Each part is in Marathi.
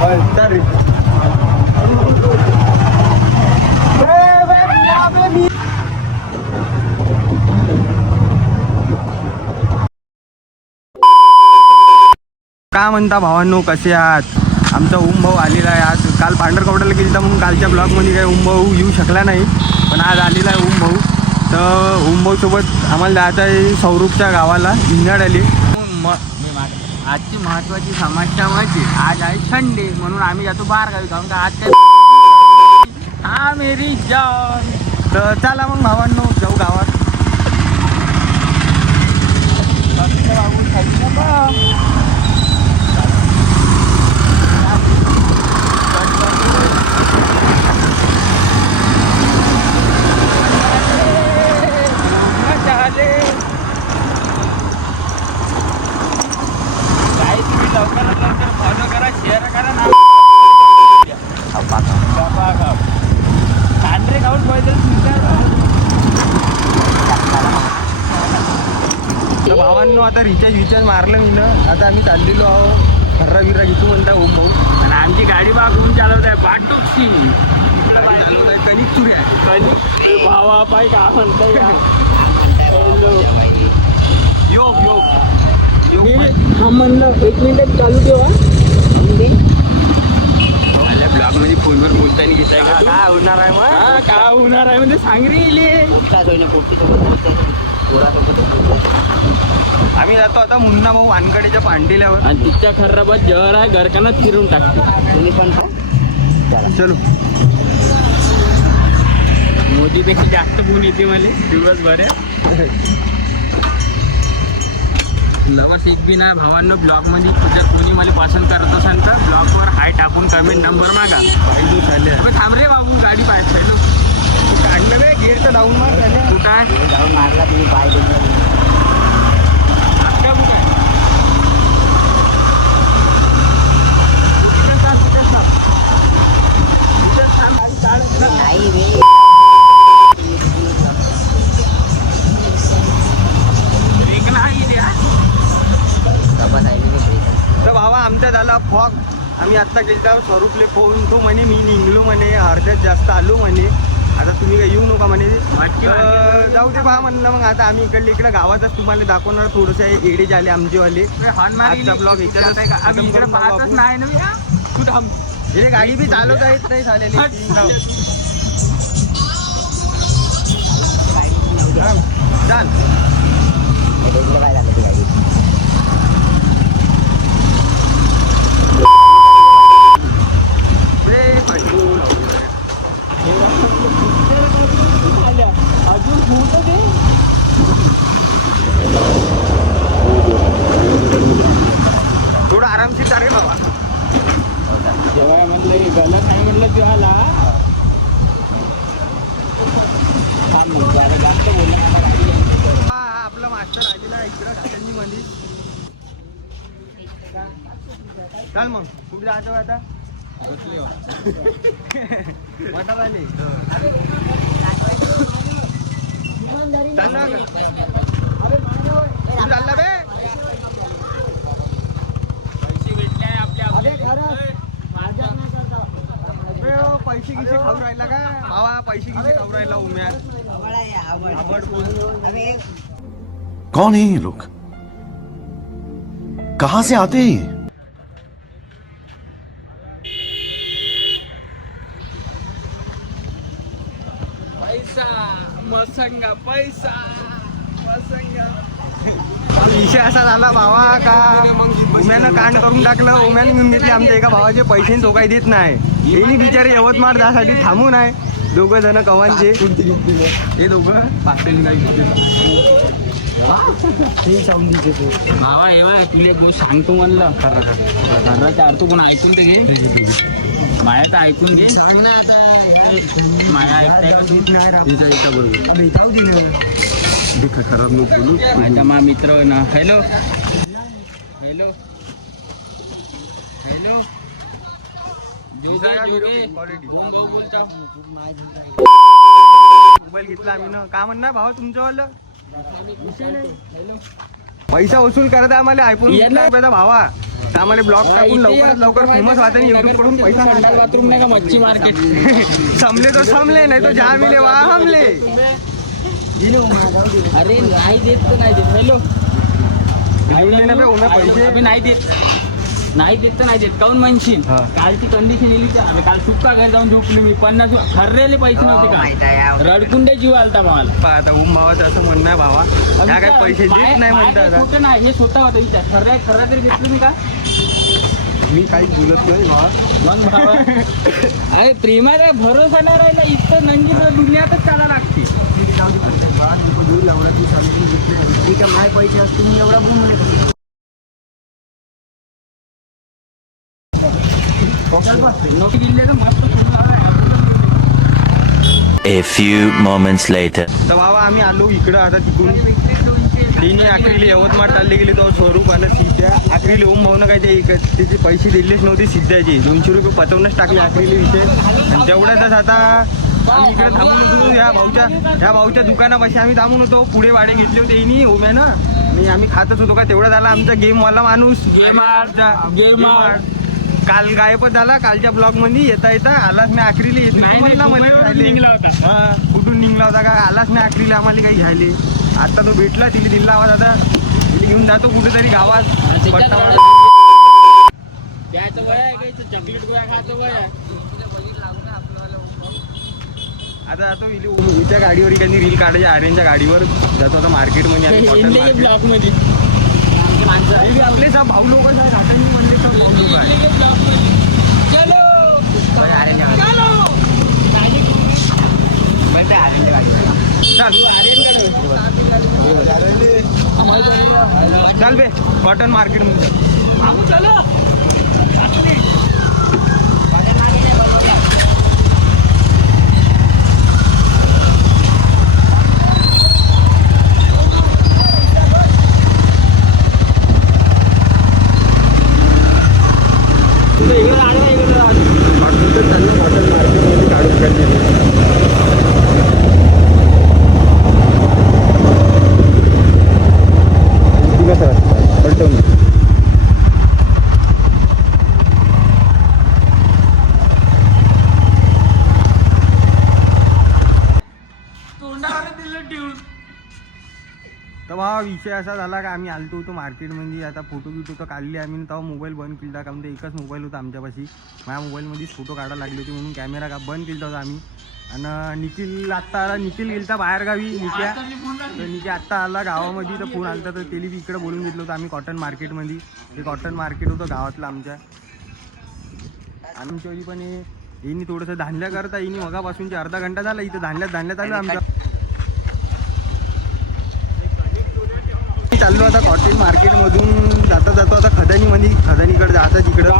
काय म्हणता भावांनो, कसे आहात? आमचा ओम भाऊ आलेला आहे आज. काल पांढरकवड्याला गेली तर म्हणून कालच्या ब्लॉगमध्ये काही ओम भाऊ येऊ शकला नाही, पण आज आलेला आहे ओम भाऊ. तर ओम भाऊ सोबत आम्हाला जायचं आहे सौरूपच्या गावाला, हिंगाडले. आजची महत्त्वाची समस्या म्हणजे आज आहे संडे, म्हणून आम्ही जातो बाहेर गावी. का आज हा मेरी जान. तर चला मग भावांनो जाऊ गावात. तर भावांनो आता रिचार्ज मारलं मी ना. आता आम्ही चाललेलो आहो खर्रा बिर्रा घेतो म्हणता ओम भाऊ. आणि आमची गाडी बागून चालवत आहे पाटुक्षी. कणिक चुरी आहे कणिक भावा पाय का म्हणताय का. योग म्हणलं 1 मिनिट चालू ठेवा. ब्लॉग मध्ये फोनवर बोलताना घेताय का. काय होणार आहे मग, काय होणार आहे म्हणजे सांग रे. आम्ही जातो आता मुन्ना भाऊ वानकडेच्या पांडेल्यावर. आणि तिच्या खर्राबाद जहर आहे घरकानात फिरून टाकतो. तुम्ही पण चलो. मोदीपेक्षा जास्त गुण येते मला दिवसभर. लवच एक बी नाही भावांनो ब्लॉग मध्ये. जर कोणी मला पसंत करत असेल तर ब्लॉगवर हाय टाकून कमेंट नंबर मागा. पाहिजे चालले थांब रे बाबू, गाडी पाहिजे काढलं रे. गेअर तर डाऊन मार. तू काय डाऊन मारला तुम्ही पाहिजे. तर भावा आमच्या झाला फॉग. आम्ही आत्ता गेलो स्वरूपले फोन. तो म्हणे मी निघलो म्हणे, अर्ध्यात जास्त आलो म्हणे. आता तुम्ही काही येऊ नका म्हणे. जाऊ दे बा म्हणलं. मग आता आम्ही इकडे गावातच तुम्हाला दाखवणार. थोडंसं एडे झाले आमचेवाले. आजचा ब्लॉग याच्यातच नाही ना. तू थांब, हे गाडी बी चालवता येत नाही झालेली. चाल थोडं आरामशीर चाल रे बाबा. जेव्हा म्हटलं की गलत नाही म्हटलं तेव्हा जास्त बोलला. आपला मास्टर आलेला इकडं घाटांनी मध्ये. चाल मग कुठे जायचं आता. चालला बे. पैसे भेटले आपल्या. पैसे किती खाऊ राहिला का भावा. पैसे किती खाऊ राहिला उम्या. कौन है ये लोग, कहां से आते हैं? पैसा मसंगा पैसा मसंगा. विषय असा झाला भावा का उम्यानं कांड करून टाकलं. उम्याने घेऊन घेतले आमच्या एका भावाचे पैसे. तो काही देत नाही. यांनी बिचारे यवतमाळ जासाठी थांबून आहे. दोघं जण कवांचे. हे दोघं भावा हे तुला गोष्ट सांगतो म्हणलं. खरं चार तू कोण ऐकून ते घे. माया तर ऐकून घे. माया ऐकता बरोबर खराब नको बोलू. माझा मा मित्र ना. Hello hello hello. मोबाईल घेतला आम्ही ना. का म्हणणार भावा तुमच्यावालं विषय नाही. हॅलो पैसा वसूल करता आम्हाला आयफोन रुपयाचा भावा आम्हाला ब्लॉग टाकून लवकरात लवकर फेमस व्हायचं आणि युट्यूब कडून पैसा बाथरूम नाही का मच्छी मार्केट संपले तो संपले नाही तो जहा मिले वहा हमले. अरे नाही देत तर नाही देत हॅलो पैसे नाही देत नाही देत तर नाही देत काऊन म्हणशील हा. कालची कंडिशन येली काल सुक्का घर जाऊन झोपली मी 50 खर्रेले पैसे नव्हते का रडकुंडे जीव आलता मला आता भावाचं असं म्हणणं आहे भावा ह्या काही पैसे देत नाही म्हणतात कुठं नाही हे स्वतः होतं विचार खर्रा तरी घेतलं मी का मी काही बोलत नाही भावा. मग भावा अरे प्रेमाचा भरोसा नाही राहिला इतकं नंगी दुनियातच चाला लागते ठीक आहे माझे पैसे असते मी एवढा Bomble. A few moments later. तर बाबा आम्ही आलो इकडं आता तिकडून तिने आखरीले यवतमाळ चालले गेले तो स्वरूप आणि सिद्ध्या आखरीले ओम भाऊनं काय ते त्याचे पैसे दिलेच नव्हते सिद्ध्याचे 200 रुपये पतवूनच टाकले आखरीले विषय आणि तेवढ्यातच आता आम्ही इकडे थांबून होतो ह्या भाऊच्या दुकानापाशी आम्ही थांबून होतो पुढे वाडे घेतले होते इनी ओम्यानं आणि आम्ही खातच होतो का तेवढा झाला आमचा गेमवाला माणूस काल गायबच झाला कालच्या ब्लॉग मध्ये येता येता आलाच नाही आखरीले कुठून निघला होता का आलाच नाही आखरीले आम्हाला काही घ्यायले आता तो भेटला तिला दिला आवाज आता तिला घेऊन जातो कुठेतरी गावात द्यायचं वय आहे चॉकलेट गोळ्या खायचं वय आहे आता जातो उच्या गाडीवर एखादी रील काढायची आर्यनच्या गाडीवर जातो आता मार्केटमध्ये ब्लॉक मध्ये आपले सब भाऊ लोक म्हणते सब भाऊ लोक चाल बे कॉटन मार्केट मध्ये तर हा विषय असा झाला का आम्ही आलतो होतो मार्केटमध्ये आता फोटो बिटो तर काढले आम्ही तेव्हा मोबाईल बंद केला कारण ते एकच मोबाईल होता आमच्यापाशी माझ्या मोबाईलमध्येच फोटो काढायला लागले होते म्हणून कॅमेरा का बंद केला होता आम्ही आणि निखिल आत्ता आला निखिल गेलता बाहेरगावी निक्या तर निक्या आत्ता आला गावामध्ये तर फोन आला तर तेली बी इकडे बोलून घेतलं होतं आम्ही कॉटन मार्केटमध्ये ते कॉटन मार्केट होतं गावातलं आमच्या आमच्या वेळी पण येईनी थोडंसं धांडल्या करता येईनी मगापासूनचे अर्धा घंटा झाला इथं धांडल्यात आलं आमच्या चाललो आता कॉटन मार्केटमधून जातो आता खदानीकडे जायचं तिकडं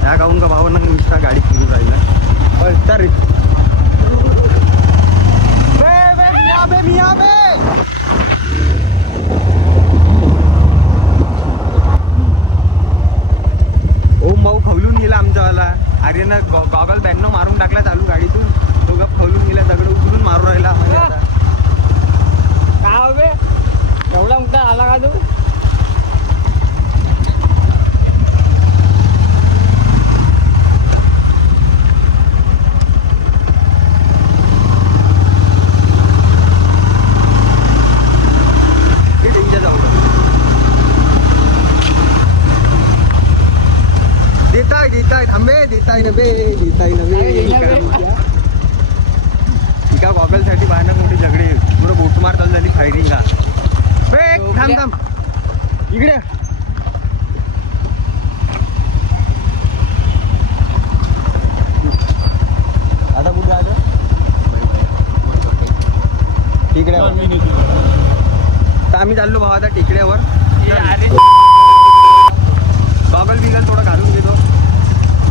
त्या गाऊन का भावांना नुसता गाडी फिरून राहिला तर ओम भाऊ खवलून गेला आमच्यावाला आर्यनं गॉगल बॅननो मारून टाकला चालू गाडीतून तो गप खवलून गेला दगड उचलून मारून राहिला आम्हाला आता काय हवे एवढा मोठा आला का तू देताय थांबे देताय ना बे एका गॉगल साठी भयानक मोठी झगडे पुढं बोटमार चालू झाली फायरिंगला थांब इकडे आता कुठे आलं टेकड्यावर तर आम्ही चाललो भाऊ आता टेकड्यावर गॉगल बिगल थोडं घालून घेतो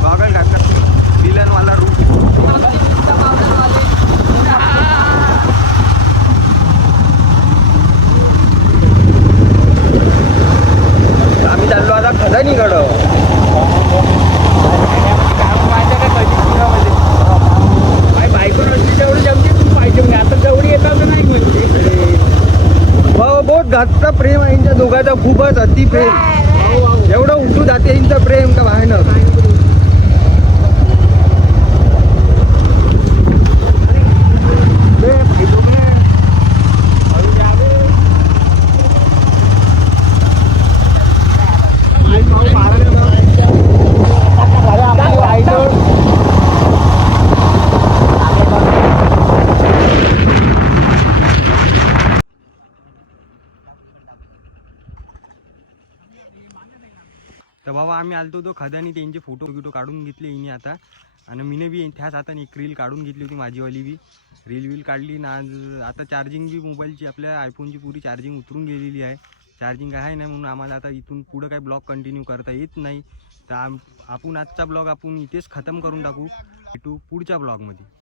गॉगल घातला विलनवाला रूट आम्ही चाललो आता खदानीकडं जास्त प्रेम आहे यांच्या दोघांचं, खूपच अति प्रेम, एवढं उठू जाते यांचं प्रेम का भयानक. तर बाबा आम्ही आलतो तो खदानी, त्यांचे फोटो काढून घेतले हिने आता, आणि मीने बी त्याच हाताने एक रील काढून घेतली होती माझीवाली बी, रील काढली ना. आज आता चार्जिंग बी मोबाईलची आपल्या आयफोनची पुरी चार्जिंग उतरून गेलेली आहे, चार्जिंग आहे नाही, म्हणून आम्हाला आता इथून पुढं काही ब्लॉग कंटिन्यू करता येत नाही. तर आपण आजचा ब्लॉग आपण इथेच खतम करून टाकू, भेटू पुढच्या ब्लॉगमध्ये.